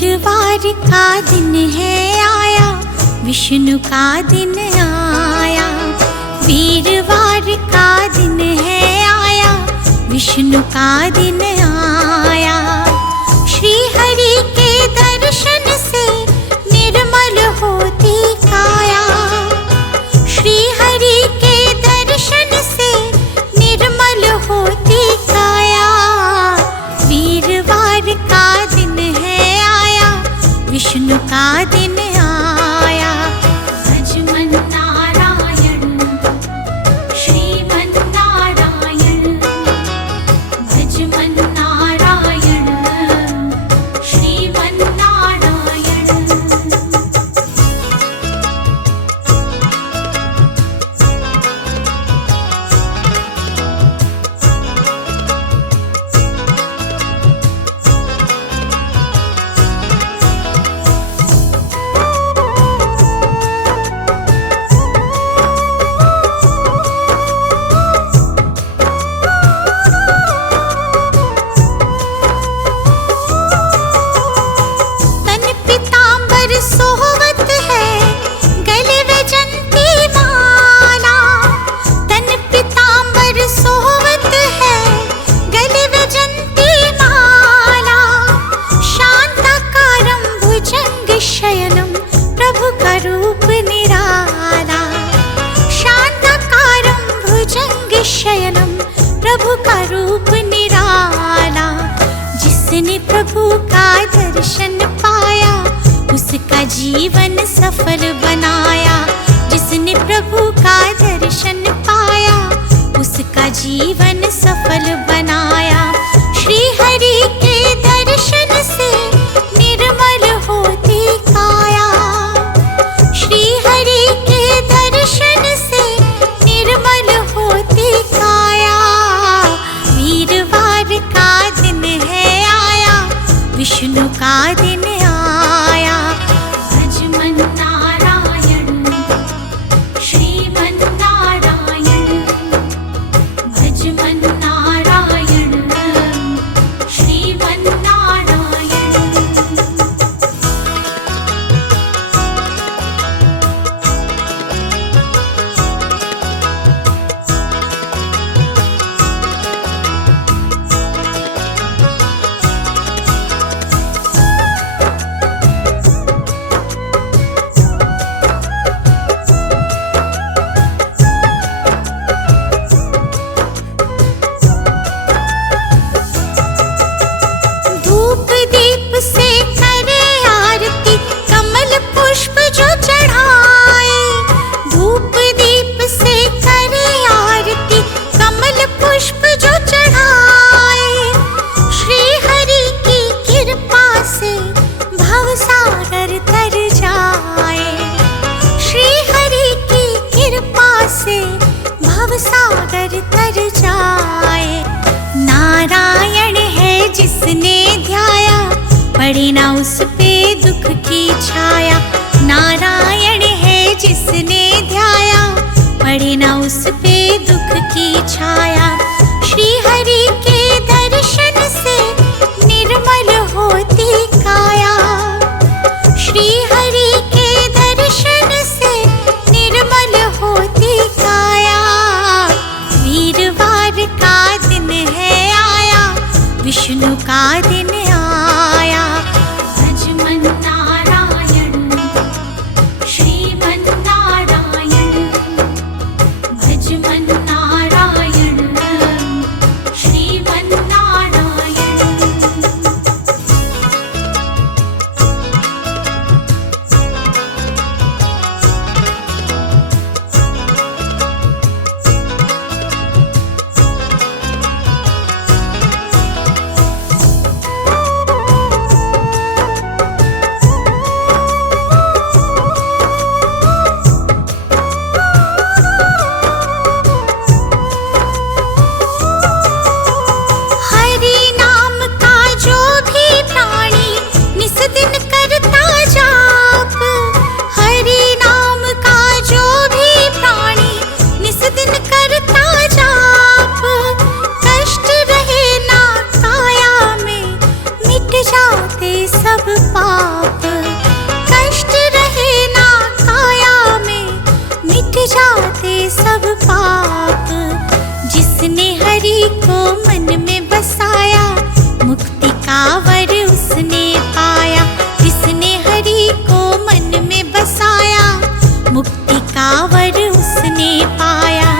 वीरवार का दिन है आया, विष्णु का दिन आया। वीरवार का दिन है आया, विष्णु का दिन आया। श्री हरि के दर्शन से निर्मल होती काया। श्री हरि के दर्शन से निर्मल होती काया। वीरवार का दिन है आया, विष्णु का दिन आया। भजमन नारायण श्रीमन नारायण, भजमन नारायण श्रीमन नारायण। सोहवत है गले वैजंती माला। तन पीतांबर सोहवत है गले वैजंती माला। शांताकारं भुजंग शयनं प्रभु का रूप निराला। शांताकारं भुजंग शयनं प्रभु का रूप निराला। जिसने प्रभु का दर्शन पाया, उसका जीवन सफल बनाया। जिसने प्रभु का दर्शन पाया, उसका जीवन सफल बनाया। श्री हरि के दर्शन से निर्मल होती काया। श्री हरि के दर्शन से निर्मल होती काया। वीरवार का दिन है आया, विष्णु का दिन आया। भजमन नारायण श्रीमन नारायण, भजमन नारायण श्रीमन नारायण। धूप दीप से करे आरती, कमल पुष्प जो चढ़ाए। धूप दीप से करे आरती, कमल पुष्प जो चढ़ाए। श्री हरि की कृपा से भवसागर तर जाए। श्री हरि की कृपा से भवसागर तर जाए। नारायण है जिसने ध्याया, पड़े ना उस पे दुख की छाया। नारायण है जिसने ध्याया, पड़े ना उस पे दुख की छाया। श्री हरि के दर्शन से निर्मल होती काया। श्री हरि के दर्शन से निर्मल होती काया। वीरवार का दिन है आया, विष्णु का दिन आया। भजमन नारायण श्रीमन नारायण, भजमन नारायण श्रीमन सब पाप। जिसने हरि को मन में बसाया, मुक्ति का वर उसने पाया। जिसने हरि को मन में बसाया, मुक्ति का वर उसने पाया।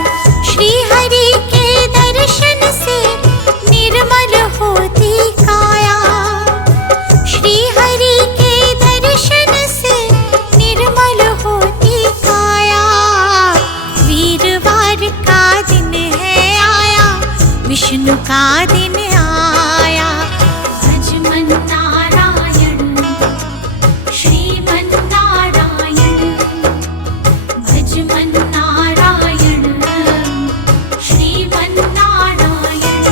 श्री हरि के दर्शन से निर्मल होती काया। श्री हरि के दर्शन से निर्मल होती काया। वीरवार का दिन है आया, विष्णु का दिन आया। भज मन नारायण, श्रीमन नारायण। भज मन नारायण, श्रीमन नारायण।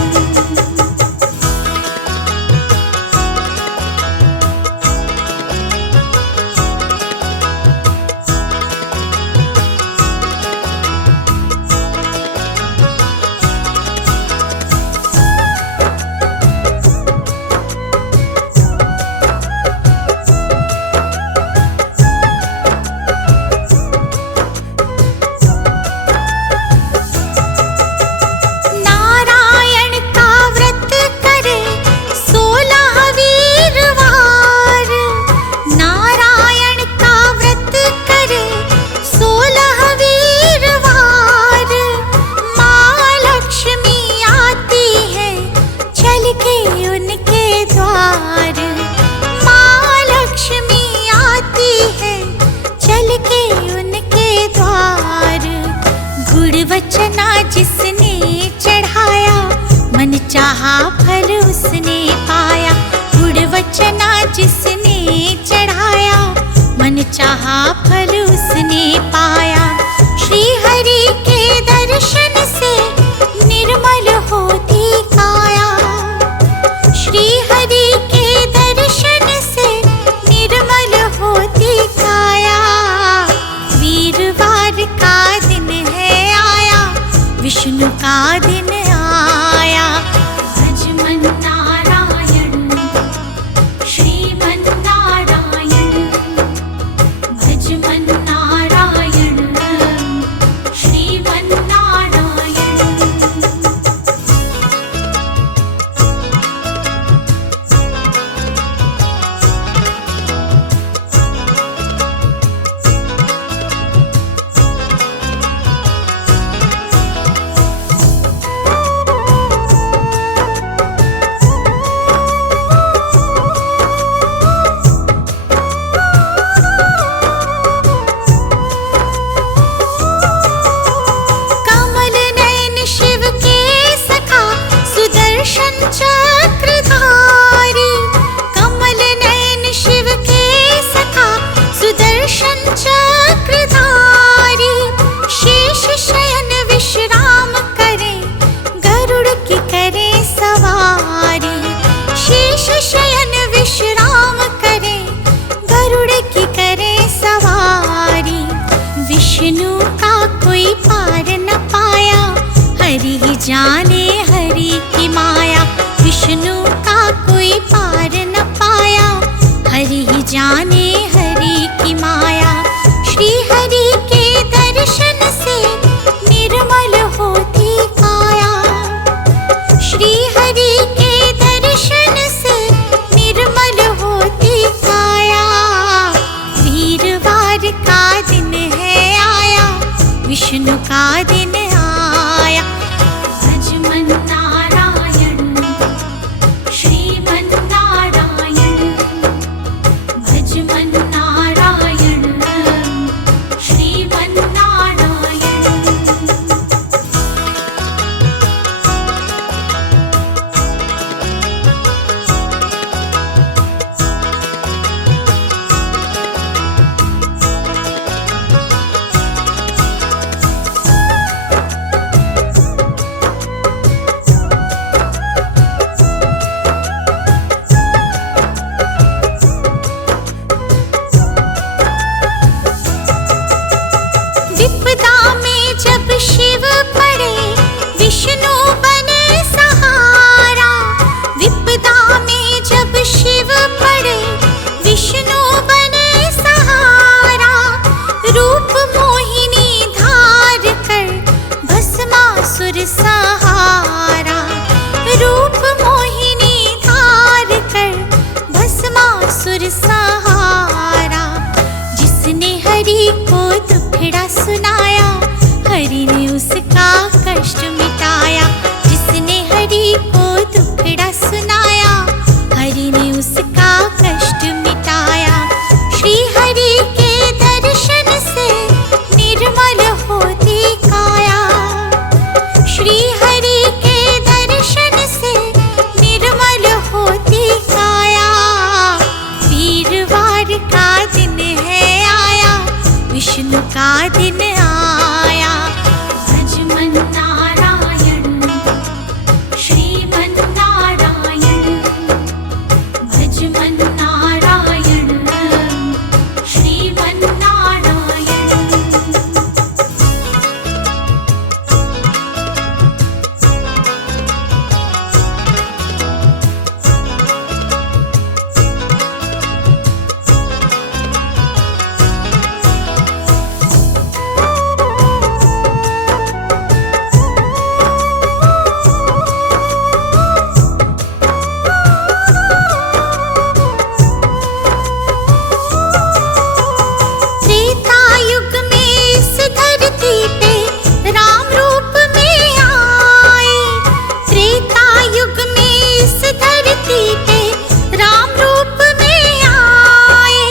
नारायण का व्रत करे 16 वीरवार। नारायण का व्रत करे 16 वीरवार। माँ लक्ष्मी आती है चल के उनके द्वार। माँ लक्ष्मी आती है चल के उनके द्वार। गुड़ वचना जिसने चढ़ाया, मन चाहा फल उसने पाया। गुड़ वचना जिसने चढ़ाया, मन चाहा फल उसने पाया। श्री हरि के दर्शन से निर्मल होती काया। श्री हरि के दर्शन से निर्मल होती काया। वीरवार का दिन है आया, विष्णु का दिन आया। भज मन नारायण, श्रीमन नारायण। भज मन नारायण, श्रीमन नारायण। कमल नयन शिव के सखा, सुदर्शन चक्रधारी। कमल नयन शिव के सखा, सुदर्शन चक्रधारी। शेष शयन विश्राम करे, गरुड़ की करे सवारी। शेष शयन विश्राम करे, गरुड़ की करे सवारी। विष्णु का कोई पार न पाया, हरि ही जाने हरि की माया। विष्णु का कोई पार न पाया, हरि ही जाने हरि की माया। श्री हरि के दर्शन से निर्मल होती काया। श्री हरि के दर्शन से निर्मल होती काया। वीरवार का दिन है आया, विष्णु का दिन आया। भज मन नारायण, श्रीमन नारायण। भज मन हरि को दुखड़ा सुनाया, हरि ने उसका कष्ट मिटाया। जिसने हरि को दुखड़ा सुनाया, हरि ने उसका कष्ट मिटाया। श्री हरि के दर्शन से निर्मल होती काया, श्री हरि के दर्शन से निर्मल होती काया। वीरवार का दिन है आया, विष्णु का दिन आया। भज मन नारायण, श्रीमन नारायण, भज मन नारायण, श्रीमन नारायण। त्रेता युग में इस धरती पे राम रूप में आए, त्रेता युग में इस धरती पे राम रूप में आए।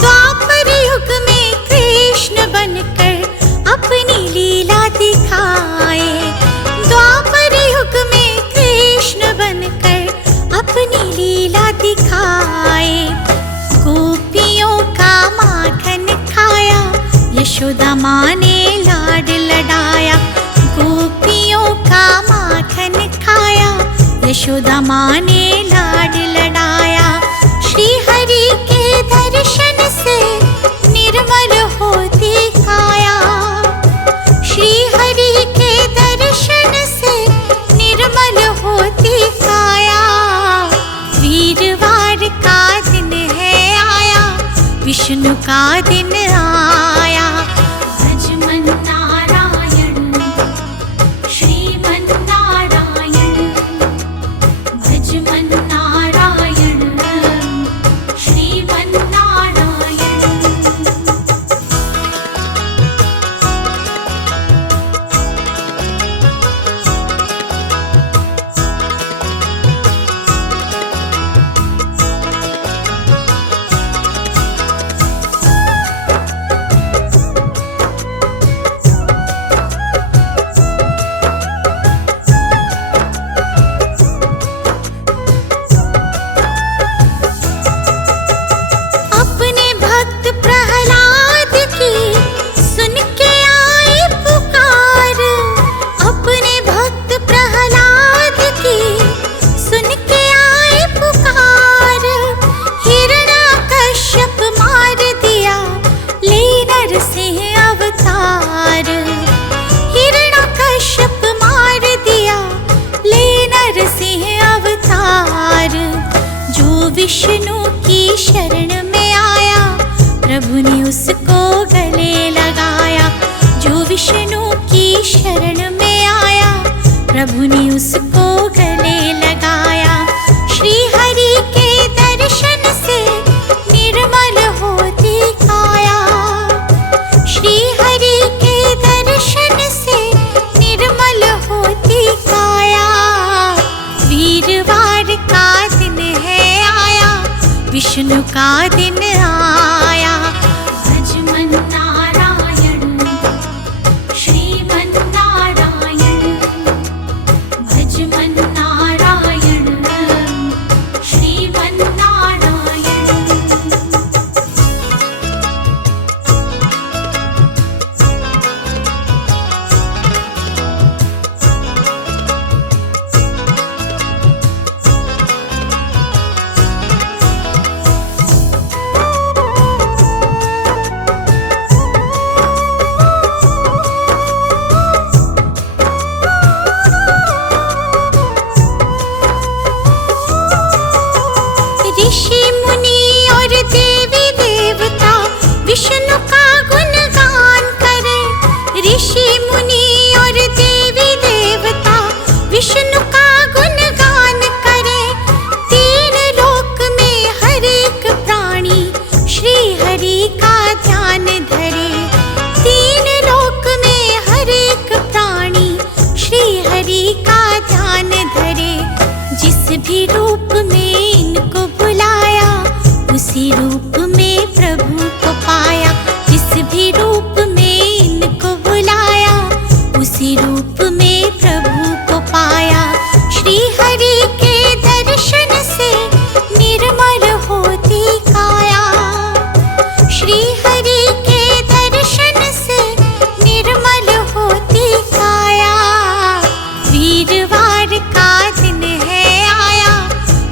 द्वापर युग में कृष्ण बनकर अपनी लीला दिखाए, द्वापर युग में कृष्ण बनकर अपनी लीला दिखाए। गोपियों का माखन खाया, यशोदा माँ ने लाड लडाया। गोपियों का माखन खाया, यशोदा माँ ने लाड लडाया। श्री हरि के दर्शन से निर्मल होती काया, श्री हरि के दर्शन से निर्मल होती काया। वीरवार का दिन है आया, विष्णु का दिन आया। भज मन नारायण, श्रीमन नारायण, भज मन नारायण, श्रीमन नारायण। अपने भक्त प्रहलाद की सुन के आई पुकार, अपने भक्त प्रहलाद की सुन के आई पुकार। हिरण्यकश्यप मार दिया ले नरसिंह अवतार, हिरण्यकश्यप मार दिया ले नरसिंह अवतार। जो विष्णु की शरण में आया, प्रभु ने उसको गले लगाया। जो विष्णु की शरण में आया, प्रभु ने उसको गले लगाया। श्री हरि के दर्शन से निर्मल होती काया, श्री हरि के दर्शन से निर्मल होती काया। वीरवार का दिन है आया, विष्णु का दिन आया। भज मन नारायण, श्रीमन नारायण, भज मन नारायण, श्रीमन नारायण। ऋषि मुनि और देवी देवता विष्णु का गुणगान करें, ऋषि मुनि और देवी देवता विष्णु का गुणगान करें। तीन लोक में हर एक प्राणी श्री हरि का ध्यान धरे। उसी रूप में प्रभु को पाया, जिस भी रूप में इनको बुलाया, उसी रूप में प्रभु को पाया। श्री हरि के दर्शन से निर्मल होती काया, श्री हरि के दर्शन से निर्मल होती काया। वीरवार का दिन है आया,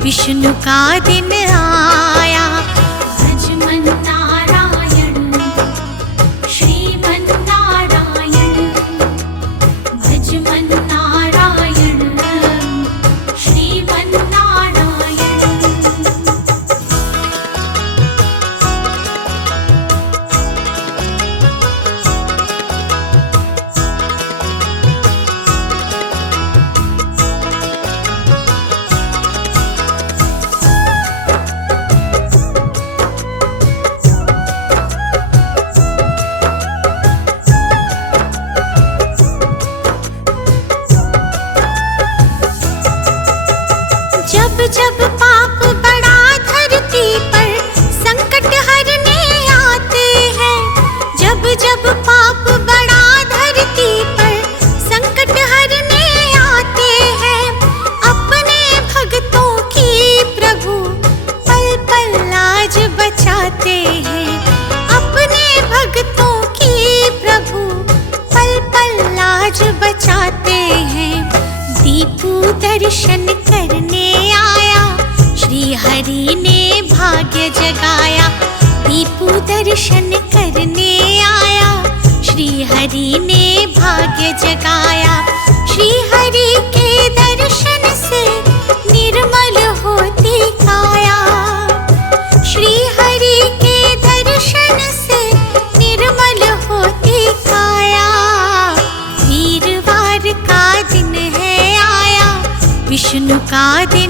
विष्णु का दिन आया। भजमन नारायण श्रीमन नारायण, भजमन नारायण श्रीमन नारायण। जब जब पाप बड़ा धरती पर संकट हरने आते हैं, जब जब पाप बड़ा धरती पर संकट हरने आते हैं, अपने भक्तों की प्रभु पल पल लाज बचाते हैं, अपने भक्तों की प्रभु पल पल लाज बचाते हैं। दीपू दर्शन करने आया, श्री हरि ने भाग्य जगाया। दीपू दर्शन करने आया, श्री हरि ने भाग्य जगाया। श्री हरि के दर्शन से निर्मल होती काया, श्री हरि के दर्शन से निर्मल होती काया। वीरवार का दिन है आया, विष्णु का दिन